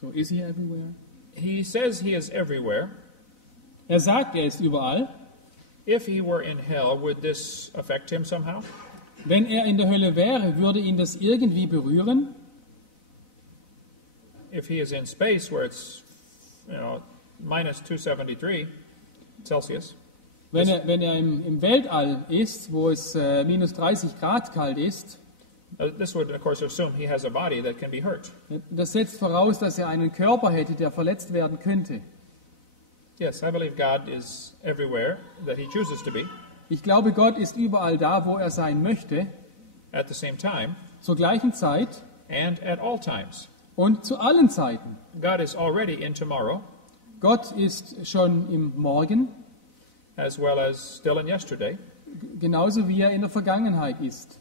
So, is he everywhere? He says he is everywhere. Er sagt, er ist überall. If he were in hell, would this affect him somehow? Wenn er in der Hölle wäre, würde ihn das irgendwie berühren? If he is in space where it's, minus 273 Celsius, Wenn er im Weltall ist, wo es minus 30 Grad kalt ist, this would, of course, assume he has a body that can be hurt. das setzt voraus, dass er einen Körper hätte, der verletzt werden könnte. Yes, I believe God is everywhere that he chooses to be. Ich glaube, Gott ist überall da, wo er sein möchte, At the same time, zur gleichen Zeit and at all times. und zu allen Zeiten. God is already in tomorrow, Gott ist schon im Morgen, as well as still in yesterday. genauso wie er in der Vergangenheit ist.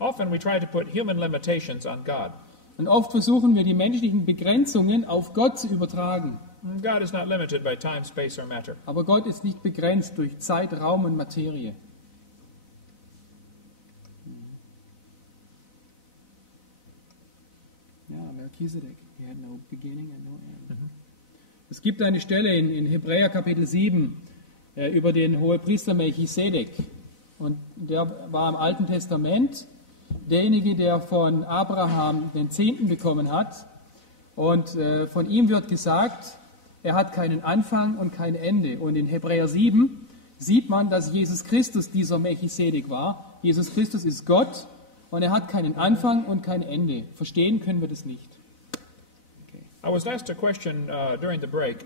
Often we try to put human limitations on God. Und oft versuchen wir, die menschlichen Begrenzungen auf Gott zu übertragen. God is not limited by time, space, or matter. Aber Gott ist nicht begrenzt durch Zeit, Raum und Materie. Ja, Melchizedek, he had no beginning and no end. Es gibt eine Stelle in Hebräer Kapitel 7 über den Hohepriester Melchizedek. Und der war im Alten Testament derjenige, der von Abraham den Zehnten bekommen hat. Und von ihm wird gesagt, er hat keinen Anfang und kein Ende. Und in Hebräer 7 sieht man, dass Jesus Christus dieser Melchizedek war. Jesus Christus ist Gott und er hat keinen Anfang und kein Ende. Verstehen können wir das nicht. Okay. I was asked a question during the break.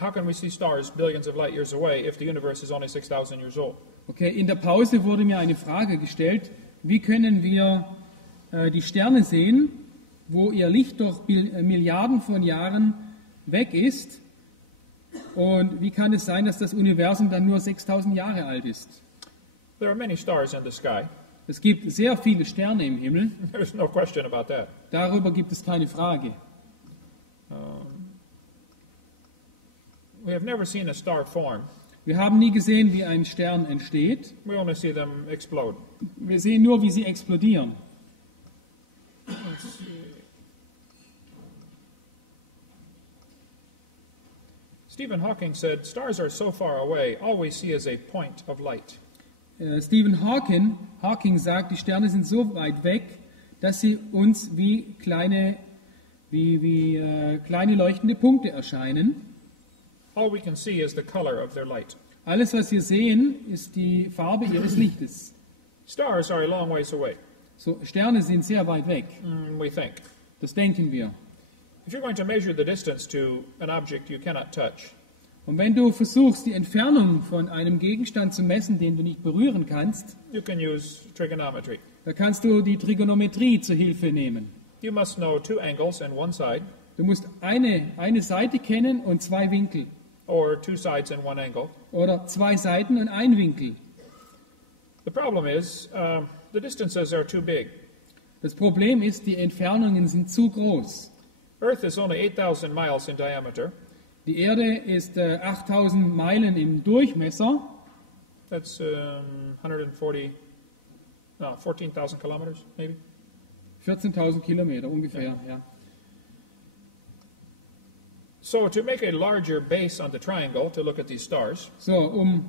How can we see stars billions of light years away if the universe is only 6,000 years old? Okay, in der Pause wurde mir eine Frage gestellt, wie können wir die Sterne sehen, wo ihr Licht doch Milliarden von Jahren weg ist, und wie kann es sein, dass das Universum dann nur 6.000 Jahre alt ist? There are many stars in the sky. Es gibt sehr viele Sterne im Himmel, There's no question about that. darüber gibt es keine Frage. We have never seen a star form. Wir haben nie gesehen, wie ein Stern entsteht. We only see them explode. Wir sehen nur, wie sie explodieren. Stephen Hawking said, stars are so far away, all we see is a point of light. Stephen Hawking sagt, die Sterne sind so weit weg, dass sie uns wie kleine leuchtende Punkte erscheinen. All we can see is the color of their light. Alles, was wir sehen, ist die Farbe ihres Lichtes. Stars are a long ways away, So, Sterne sind sehr weit weg. we think. Das denken wir. If you're going to measure the distance to an object you cannot touch, Und wenn du versuchst, die Entfernung von einem Gegenstand zu messen, den du nicht berühren kannst, you can use trigonometry. da kannst du die Trigonometrie zur Hilfe nehmen. You must know two angles and one side, Du musst eine Seite kennen und zwei Winkel. or two sides and one angle. Oder zwei Seiten und ein Winkel. The problem is the distances are too big. Das Problem ist, die Entfernungen sind zu groß. Earth is only 8,000 miles in diameter. Die Erde ist 8000 Meilen im Durchmesser. That's 14,000 kilometers, maybe. 14.000 Kilometer ungefähr, ja. So to make a larger base on the triangle to look at these stars, So, um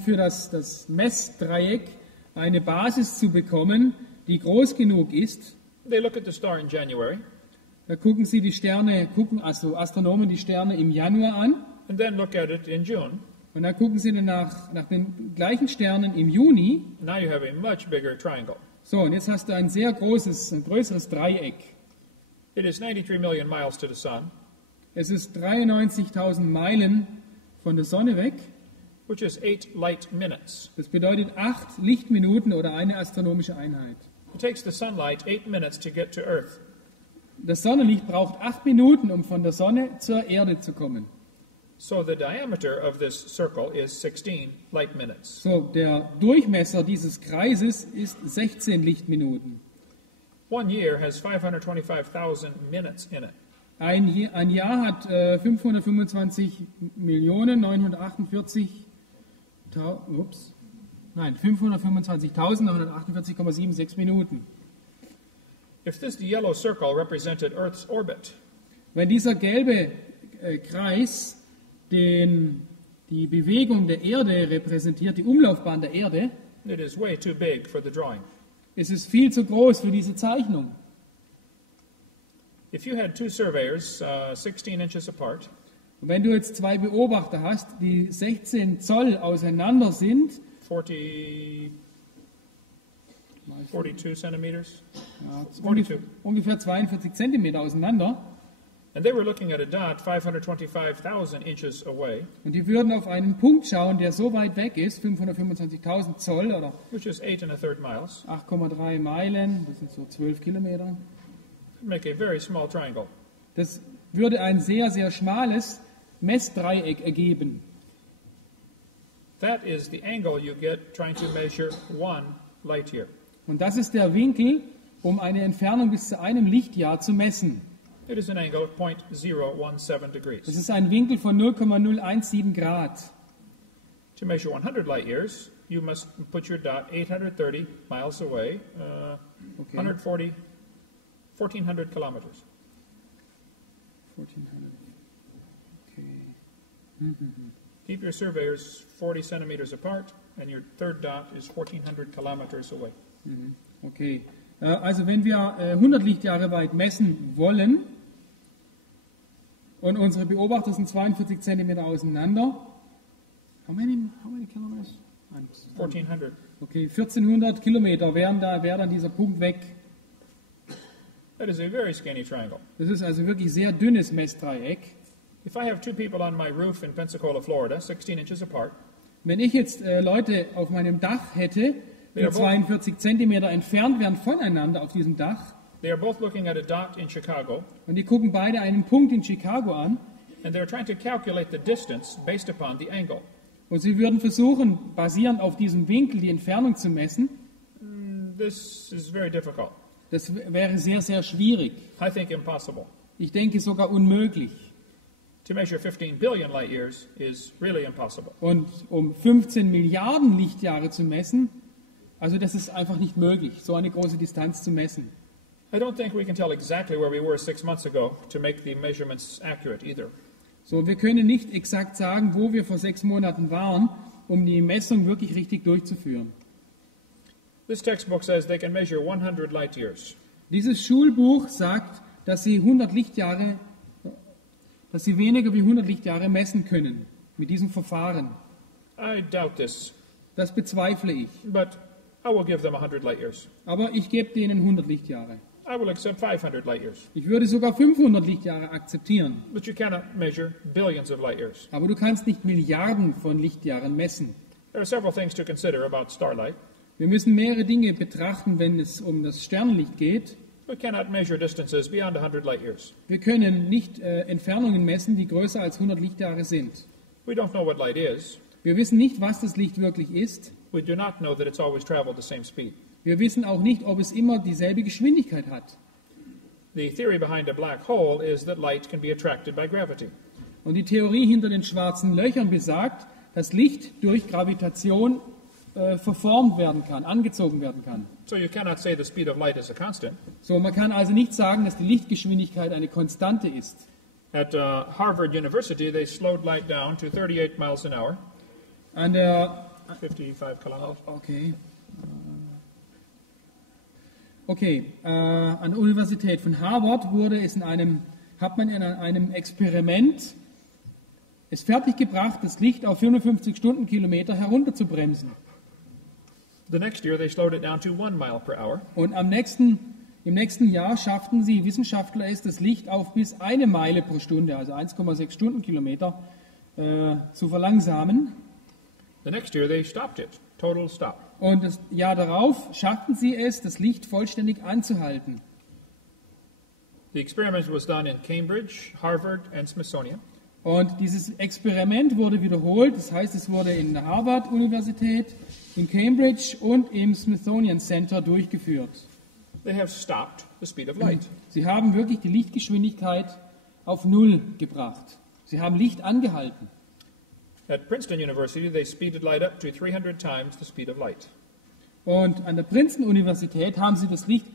für das Messdreieck eine Basis zu bekommen, die groß genug ist, they look at the star in January da gucken also Astronomen die Sterne im Januar an and then look at it in June. und dann gucken sie dann nach den gleichen Sternen im Juni. Now you have a much bigger triangle. So, und jetzt hast du ein größeres Dreieck. It is 93 million miles to the sun, Es ist 93.000 Meilen von der Sonne weg. which is 8 light minutes. Das bedeutet 8 Lichtminuten oder eine astronomische Einheit. It takes the sunlight 8 minutes to get to Earth. Das Sonnenlicht braucht 8 Minuten, um von der Sonne zur Erde zu kommen. So the diameter of this circle is 16 light minutes. So, der Durchmesser dieses Kreises ist 16 Lichtminuten. 1 year has 525,000 minutes in it. Ein Jahr hat 525.948.948,76 Minuten. If the yellow circle represented Earth's orbit, Wenn dieser gelbe Kreis die Bewegung der Erde repräsentiert, die Umlaufbahn der Erde, it is way too big for the drawing. ist es viel zu groß für diese Zeichnung. If you had two surveyors 16 inches apart, Und wenn du jetzt zwei Beobachter hast, die 16 Zoll auseinander sind, 42 centimeters, ja, 42, ungefähr 42 Zentimeter auseinander, and they were looking at a dot 525,000 inches away, und die würden auf einen Punkt schauen, der so weit weg ist, 525.000 Zoll oder which is 8 1/3 miles, 8,3 Meilen, das sind so 12 Kilometer. make a very small triangle. Das würde ein sehr, sehr schmales Messdreieck ergeben. That is the angle you get trying to measure 1 light year. Und das ist der Winkel, um eine Entfernung bis zu einem Lichtjahr zu messen. It is an angle of 0.017 degrees. Das ist ein Winkel von 0,017 Grad. To measure 100 light years, you must put your dot 830 miles away, Okay. 1,400 kilometers. 1400. Okay. Keep your surveyors 40 centimeters apart, and your third dot is 1,400 kilometers away. Okay. Also wenn wir 100 Lichtjahre weit messen wollen und unsere Beobachter sind 42 Zentimeter auseinander, how many kilometers? 1,400. Okay, 1400 Kilometer wäre dann dieser Punkt weg. That is a very skinny triangle. Das ist also wirklich sehr dünnes Messdreieck. If I have two people on my roof in Pensacola, Florida, 16 inches apart, Wenn ich jetzt Leute auf meinem Dach hätte, die Ja, 42 Zentimeter entfernt wären voneinander auf diesem Dach, they are both looking at a dot in Chicago, und die gucken beide einen Punkt in Chicago an, and they're trying to calculate the distance based upon the angle. und sie würden versuchen, basierend auf diesem Winkel die Entfernung zu messen, This is very difficult. das wäre sehr, sehr schwierig. I think impossible. Ich denke sogar unmöglich. To measure 15 billion light years is really impossible. Und um 15 Milliarden Lichtjahre zu messen, also das ist einfach nicht möglich, so eine große Distanz zu messen. I don't think we can tell exactly where we were 6 months ago to make the measurements accurate either. So, wir können nicht exakt sagen, wo wir vor 6 Monaten waren, um die Messung wirklich richtig durchzuführen. This textbook says they can measure 100 light years. Dieses Schulbuch sagt, dass sie weniger wie 100 Lichtjahre messen können mit diesem Verfahren. I doubt this, Das bezweifle ich. but I will give them 100 light years. Aber ich gebe denen 100 Lichtjahre. I will accept 500 light years. Ich würde sogar 500 Lichtjahre akzeptieren. But you cannot measure billions of light years. Aber du kannst nicht Milliarden von Lichtjahren messen. There are several things to consider about starlight. Wir müssen mehrere Dinge betrachten, wenn es um das Sternenlicht geht. We cannot measure distances beyond 100 light years. Wir können nicht Entfernungen messen, die größer als 100 Lichtjahre sind. We don't know what light is. Wir wissen nicht, was das Licht wirklich ist. We do not know that it's always traveled the same speed. Wir wissen auch nicht, ob es immer dieselbe Geschwindigkeit hat. The theory behind a black hole is that light can be attracted by gravity. Und die Theorie hinter den schwarzen Löchern besagt, dass Licht durch Gravitation verformt werden kann, angezogen werden kann. So you cannot say the speed of light is a constant. So, man kann also nicht sagen, dass die Lichtgeschwindigkeit eine Konstante ist. At Harvard University, they slowed light down to 38 miles an hour, An der 55 kilometers. An der Universität von Harvard hat man in einem Experiment es fertiggebracht, das Licht auf 55 Stundenkilometer herunterzubremsen. The next year, they slowed it down to 1 mile per hour. Und im nächsten Jahr schafften sie Wissenschaftler es, das Licht auf bis 1 Meile pro Stunde, also 1,6 Stundenkilometer, zu verlangsamen. The next year, they stopped it. Total stop. Und das Jahr darauf schafften sie es, das Licht vollständig anzuhalten. The experiment was done in Cambridge, Harvard, and Smithsonian. Und dieses Experiment wurde wiederholt, das heißt, es wurde in der Harvard-Universität, in Cambridge und im Smithsonian Center durchgeführt. They have stopped the speed of light. Sie haben wirklich die Lichtgeschwindigkeit auf Null gebracht. Sie haben Licht angehalten. At Princeton University, they speeded light up to 300 times the speed of light. Und an der Princeton-Universität haben sie das Licht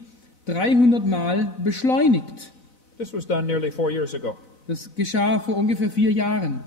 300 Mal beschleunigt. This was done nearly 4 years ago. Das geschah vor ungefähr 4 Jahren.